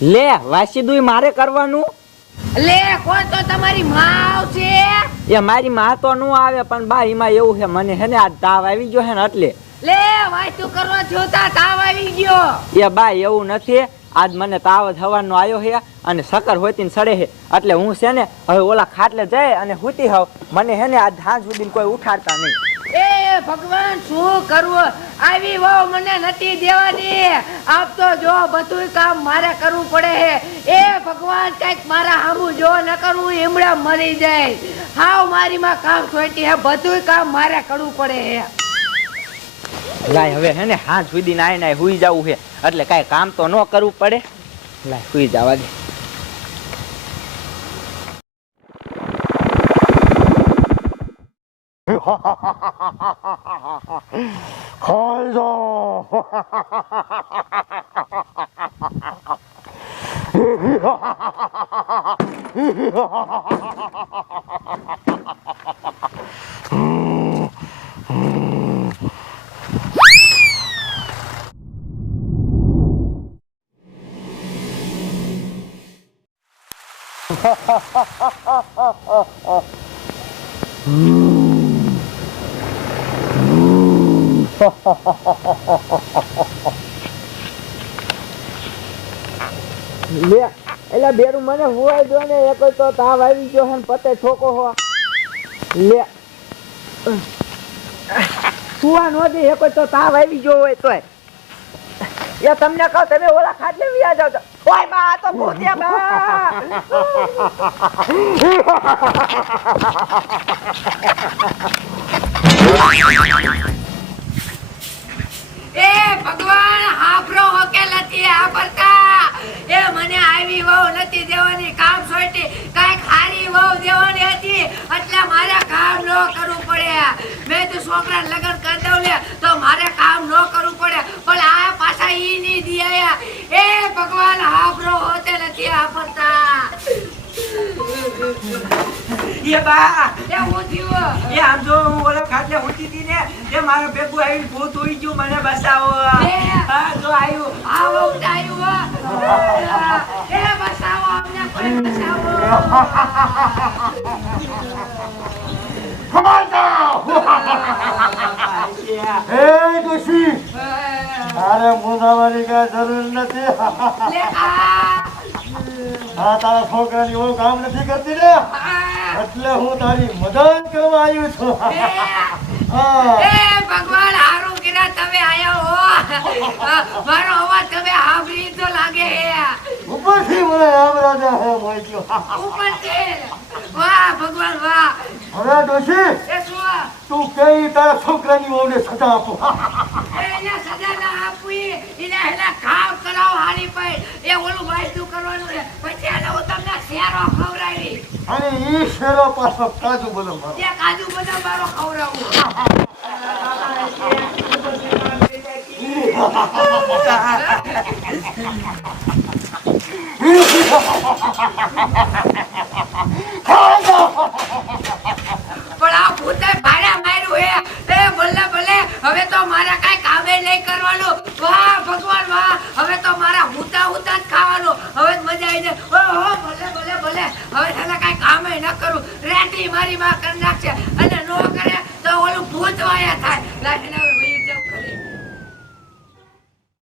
લે વાસી દુઈ મારે કરવાનું. લે કોણ તો તમારી માં આવશે. એ મારી માં તો નું આવે પણ બા એમાં એવું છે મને હે ને આ તાવ આવી ગયો છે ને એટલે. લે વાસ્તુ કરવા જોતા તાવ આવી ગયો. એ બા એવું નથી. આજ મને તાવ થવાનો આવ્યો છે અને સકર હોતી સડે છે એટલે હું છે ને, હવે ઓલા ખાટલે જાય અને હુતી હોવ મને હે ને આજ હાંજ સુધી કોઈ ઉઠાડતા નહીં. એ ભગવાન, શું કરવું આવી વહુ મને નથી દેવાની. આપ તો જો બધું કામ મારે કરવું પડે છે એ ભગવાન, કંઈક મારા હામું જો ન કરવું એમડા મરી જાય. હાવ મારીમાં કામ છોટી હે. બધું કામ મારે કરવું પડે છે લાય, હવે હે ને હાંજ સુધી નાય નાય હુઈ જવું છે. એટલે કાંઈ કામ તો ન કરવું પડે. લાય, હુઈ જવા દે. ખાઈ લે એટલે બેરું મને હુવાઈ દો ને એક તો તાવ આવી ગયો ને, પતે છોકો હો. લે. સુવા નો દે એક તો તાવ આવી ગયો હોય તોય. એ તમને કહો, તમે ઓલા ખાટલે વિયા જાવ ઓય બા, આ તો ભૂતિયા બા. એ ભગવાન હાફરો હોકેલ હતી આ પરકા એ મને આવી વહુ નથી દેવાની, કામ સોટી, કાંઈક ખારી વહુ દેવાની હતી. એટલે મારે કામ ન કરવું પડે. મેં તો છોકરા લગ્ન કરી દઉં તો મારે કામ ન કરવું પડે પણ આ પાછા ઈ નહીં દિયા એ ભગવાન હાફરો હોતે નથી આ એ બા એ હું એ આમ જો હું ઓલા ખાટલે ઊંચી હતી ને એ મારો ભેગું આવી ભૂત ઉઈ ગયું મને બસાવો હા જો આવ્યું આવો આવ્યું એ બસાવો અમને કોઈ બસાવો ખાઈ જાઓ એ ડોશી તારે મુનાવાની કઈ જરૂર નથી. લે આ. આ તારા છોકરાની ઓળખ કામ નથી કરતી ને? એટલે હું તારી મદદ કરવા આવ્યો છું. હા. એ ભગવાન હારું કિરા તમે આયા હો. મારો અવાજ તમે સાંભળી તો લાગે હે. ઉપરથી મને આમ રાજા હે મોઈક્યો. ઉપર છે વાહ ભગવાન વાહ. હવે ડોશી એ શું? તું કઈ તારા છોકરાની વહુને સજા આપો. એને કામ કરાવ હાલી પાઈ એ ઓલું વાયદું કરવાનું છે. પછી એને હું તમને શેરો ખવડાવી. અને ઈ શેરો પાછો કાજુ બદામ મારો એ કાજુ બદામ મારો ખવડાવું. પણ માં કરી નાખશે અને નો કરે તો ઓલું ભૂત વાયા થાય.